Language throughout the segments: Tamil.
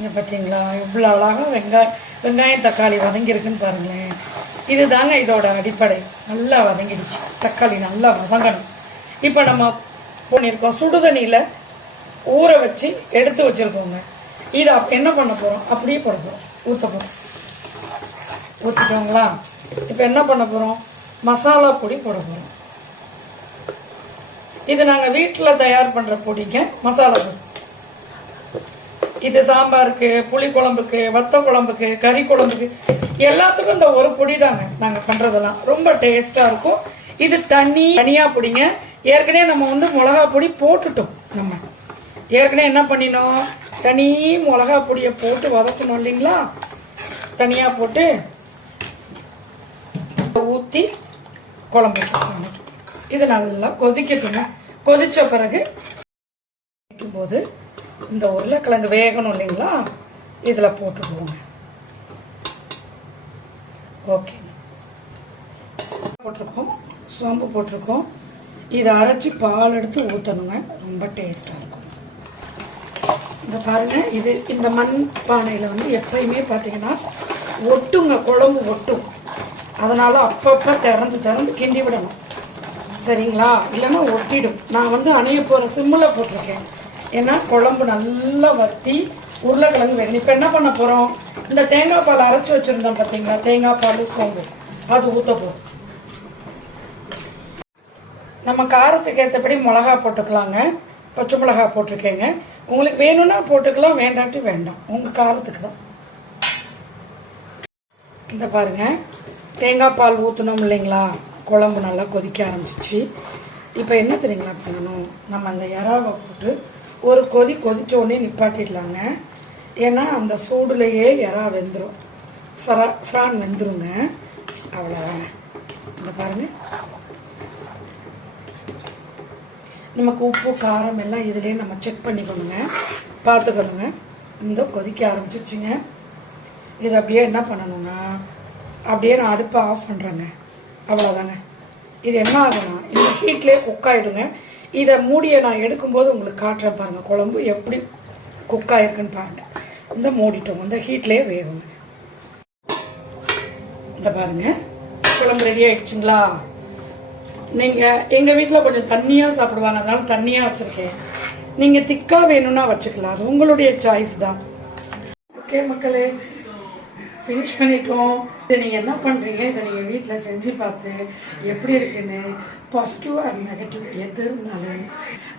இங்கே பார்த்தீங்களா இவ்வளோ அழகாக வெங்காயம் தக்காளி வதங்கியிருக்குன்னு பாருங்களேன். இது தாங்க இதோட அடிப்படை. நல்லா வதங்கிடுச்சு, தக்காளி நல்லா வதங்கணும். இப்போ நம்ம பண்ணியிருக்கோம் சுடுதண்ணியில் ஊற வச்சு எடுத்து வச்சுருக்கோங்க. இதை என்ன பண்ண போகிறோம், அப்படியே போட போகிறோம், ஊற்ற போகிறோம். ஊற்றிட்டோங்களா? இப்போ என்ன பண்ண போகிறோம், மசாலா பொடி போட போகிறோம். இது நாங்கள் வீட்டில் தயார் பண்ணுற பொடிங்க, மசாலா பொடி. இது சாம்பாருக்கு, புளி குழம்புக்கு, வத்த குழம்புக்கு, கறி குழம்புக்கு எல்லாத்துக்கும் இந்த ஒரு பொடி தாங்க நாங்கள் பண்ணுறதெல்லாம். ரொம்ப டேஸ்ட்டாக இருக்கும். இது தனியாக பொடிங்க. ஏற்கனவே நம்ம மிளகா பொடி போட்டுட்டோம். நம்ம ஏற்கனவே என்ன பண்ணினோம், தனி மிளகா பொடியை போட்டு வதக்கணும் இல்லைங்களா? தனியாக போட்டு ஊற்றி குழம்பு வைக்கணும். இது நல்லா கொதிக்கட்டுங்க. கொதித்த பிறகு வைக்கும்போது இந்த உருளைக்கிழங்கு வேகணும் இல்லைங்களா, இதில் போட்டுக்குவோங்க. ஓகே, போட்டிருக்கோம், சோம்பு போட்டிருக்கோம். இதை அரைச்சி பால் எடுத்து ஊற்றணுங்க. ரொம்ப டேஸ்டாக இருக்கும். இந்த பாருங்க, இது இந்த மண் பானையில் எப்பயுமே பார்த்தீங்கன்னா ஒட்டுங்க, குழம்பு ஒட்டும். அதனால அப்பப்போ திறந்து கிண்டி விடணும், சரிங்களா? இல்லைன்னா ஒட்டிடும். நான் அணைய போகிற சிம்மில் போட்டிருக்கேன். ஏன்னா குழம்பு நல்லா வற்றி உருளைக்கிழங்கு வேணும். இப்போ என்ன பண்ண போகிறோம், இந்த தேங்காய் பால் அரைச்சி வச்சுருந்தோம் பார்த்தீங்களா, தேங்காய் பால் சோம்பு, அது ஊற்ற போகிறோம். நம்ம காரத்துக்கு ஏற்றபடி மிளகா போட்டுக்கலாங்க. பச்சை மிளகா போட்டிருக்கேங்க. உங்களுக்கு வேணும்னா போட்டுக்கலாம், வேண்டாட்டி வேண்டாம், உங்கள் காரத்துக்கு தான். இந்த பாருங்க, தேங்காய் பால் ஊற்றணும் இல்லைங்களா, குழம்பு நல்லா கொதிக்க ஆரம்பிச்சிச்சு. இப்போ என்ன தெரியுங்களா பண்ணணும், நம்ம அந்த இறாவை போட்டு ஒரு கொதிச்ச உடனே நிப்பாட்டிடலாங்க. ஏன்னா அந்த சூடுலேயே இறா வெந்துடும், ஃப்ரான் வெந்துருங்க. அவ்வளோதாங்க. இந்த பாருங்க, நமக்கு உப்பு காரம் எல்லாம் இதுலேயே நம்ம செக் பண்ணிக்கணுங்க, பார்த்துக்கணுங்க. இந்த கொதிக்க ஆரம்பிச்சிருச்சுங்க. இது அப்படியே என்ன பண்ணணும்னா, அப்படியே நான் அடுப்பை ஆஃப் பண்ணுறேங்க. அவ்வளோதாங்க. இது என்ன ஆகும்னா இந்த ஹீட்லேயே குக் ஆகிடுங்க. இதை மூடியை நான் எடுக்கும்போது உங்களுக்கு காட்டுறேன் பாருங்கள், குழம்பு எப்படி குக் ஆகிருக்குன்னு பாருங்கள். இந்த மூடிட்டோம், இந்த ஹீட்லேயே வேகுங்க. இந்த பாருங்கள், குழம்பு ரெடி ஆகிடுச்சுங்களா? நீங்கள் எங்கள் வீட்டில் கொஞ்சம் தண்ணியாக சாப்பிடுவாங்க, அதனால தண்ணியாக வச்சுருக்கேன். நீங்கள் திக்காக வேணும்னா வச்சுக்கலாம், அது உங்களுடைய சாய்ஸ் தான். ஓகே மக்களே, ஃபினிஷ் பண்ணிட்டோம். இதை நீங்கள் என்ன பண்ணுறீங்க, இதை நீங்கள் வீட்டில் செஞ்சு பார்த்து எப்படி இருக்குன்னு பாசிட்டிவ் ஆர் நெகட்டிவ் எது இருந்தாலும்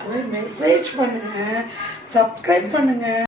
அதை மெசேஜ் பண்ணுங்கள், சப்ஸ்கிரைப் பண்ணுங்கள்.